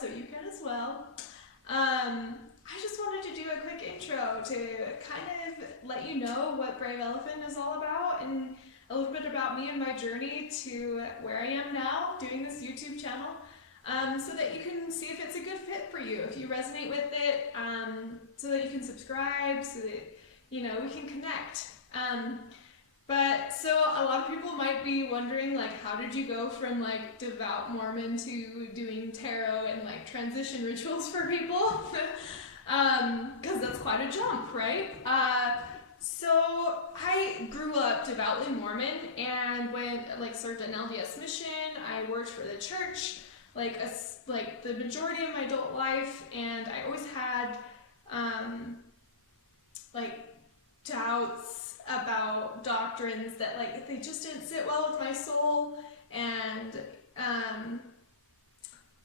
so you can as well. I just wanted to do a quick intro to kind of let you know what Brave Elephant is all about and a little bit about me and my journey to where I am now doing this YouTube channel, so that you can see if it's a good fit for you, if you resonate with it, so that you can subscribe, so that, you know, we can connect. But so a lot of people might be wondering, like, how did you go from like devout Mormon to doing tarot and like transition rituals for people? Because that's quite a jump, right? So I grew up devoutly Mormon and served an LDS mission. I worked for the church like the majority of my adult life, and I always had doubts about doctrines that they just didn't sit well with my soul. And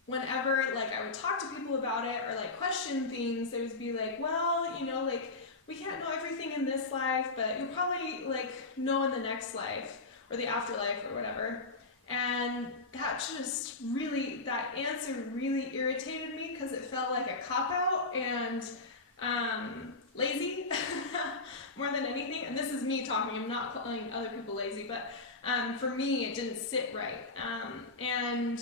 whenever I would talk to people about it or question things, they would be like, well, you know, we can't know everything in this life, but you'll probably know in the next life or the afterlife or whatever. And that answer really irritated me because it felt like a cop-out and lazy more than anything. And this is me talking, I'm not calling other people lazy, but for me it didn't sit right. And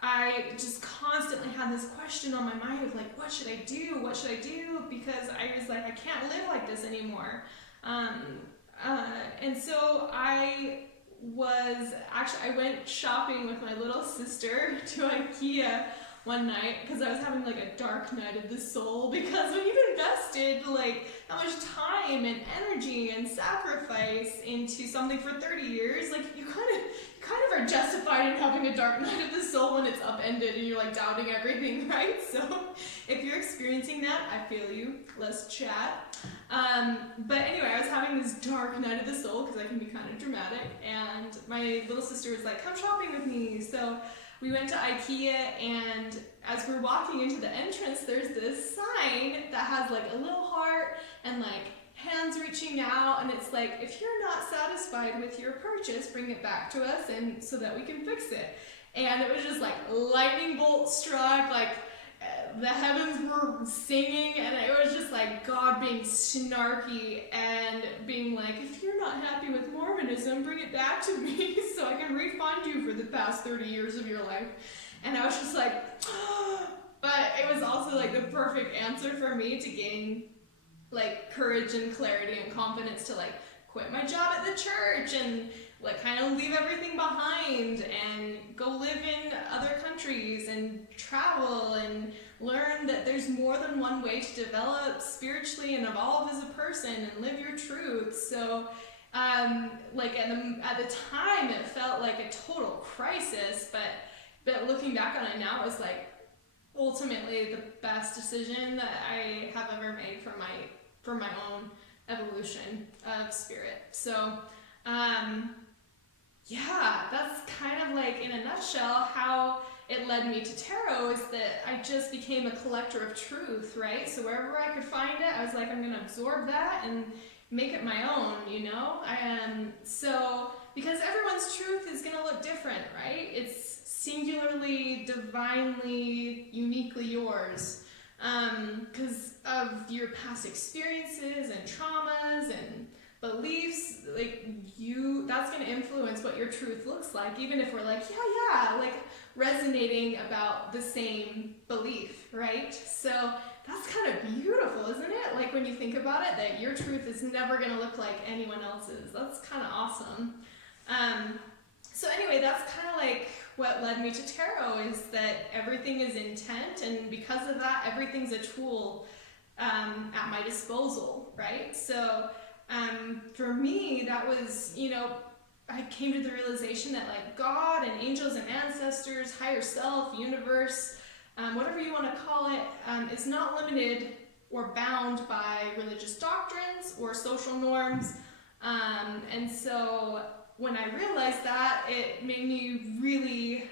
I just constantly had this question on my mind of what should I do? What should I do? Because I was I can't live like this anymore. And so I went shopping with my little sister to IKEA one night because I was having a dark night of the soul, because when you've invested that much time and energy and sacrifice into something for 30 years, you kind of are justified in having a dark night of the soul when it's upended and you're doubting everything, right? So if you're experiencing that, I feel you. Let's chat. But anyway, I was having this dark night of the soul because I can be kind of dramatic, and my little sister was like, come shopping with me. So we went to IKEA, and as we're walking into the entrance, there's this sign that has a little heart and hands reaching out, and it's if you're not satisfied with your purchase, bring it back to us and so that we can fix it. And it was just lightning bolt struck, the heavens were singing, and it was just God being snarky and being if you're not happy with Mormonism, bring it back to me so I can refund you for the past 30 years of your life. And I was just but it was also the perfect answer for me to gain courage and clarity and confidence to quit my job at the church and kind of leave everything behind and go live in other countries and travel and learn that there's more than one way to develop spiritually and evolve as a person and live your truth. So at the time it felt like a total crisis, but looking back on it now, it was ultimately the best decision that I have ever made for my own evolution of spirit. So yeah, that's kind of in a nutshell how it led me to tarot, is that I just became a collector of truth, right? So wherever I could find it, I was I'm going to absorb that and make it my own, you know? So, because everyone's truth is going to look different, right? It's singularly, divinely, uniquely yours. Because of your past experiences and traumas and beliefs, that's going to influence what your truth looks like, even if we're resonating about the same belief, right? So that's kind of beautiful, isn't it? When you think about it, that your truth is never going to look like anyone else's. That's kind of awesome. So anyway, that's kind of what led me to tarot, is that everything is intent, and because of that, everything's a tool at my disposal, right? So for me, that was, I came to the realization that God and angels and ancestors, higher self, universe, whatever you want to call it, is not limited or bound by religious doctrines or social norms. And so when I realized that, it made me really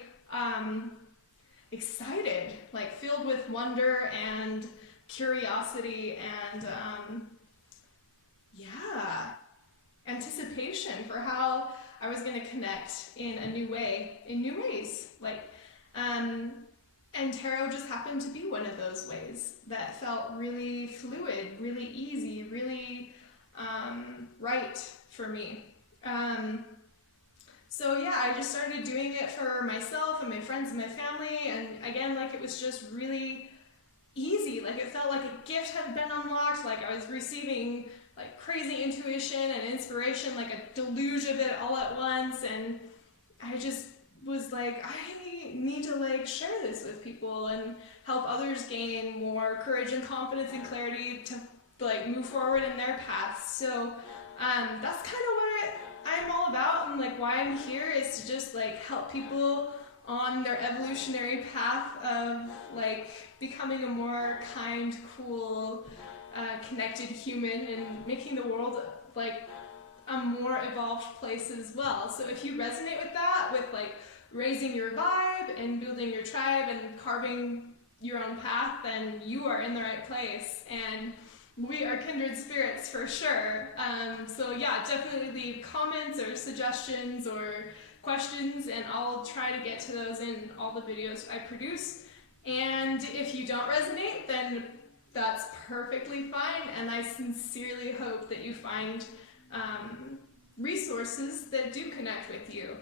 excited, filled with wonder and curiosity and anticipation for how I was going to connect in a new way, in new ways. And tarot just happened to be one of those ways that felt really fluid, really easy, really right for me. So yeah, I just started doing it for myself and my friends and my family, and again, like, it was just really easy. Like, it felt like a gift had been unlocked, like I was receiving like crazy intuition and inspiration, like a deluge of it all at once, and I just was like, I need to like share this with people and help others gain more courage and confidence and clarity to like move forward in their paths. So that's kind of what I'm all about, and like why I'm here is to just like help people on their evolutionary path of like becoming a more kind, cool, connected human, and making the world like a more evolved place as well. So if you resonate with that, with like raising your vibe and building your tribe and carving your own path, then you are in the right place, and we are kindred spirits for sure. So yeah, definitely leave comments or suggestions or questions, and I'll try to get to those in all the videos I produce. And if you don't resonate, then that's perfectly fine, and I sincerely hope that you find resources that do connect with you.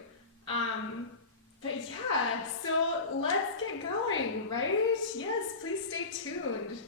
But yeah, so let's get going, right? Yes, please stay tuned.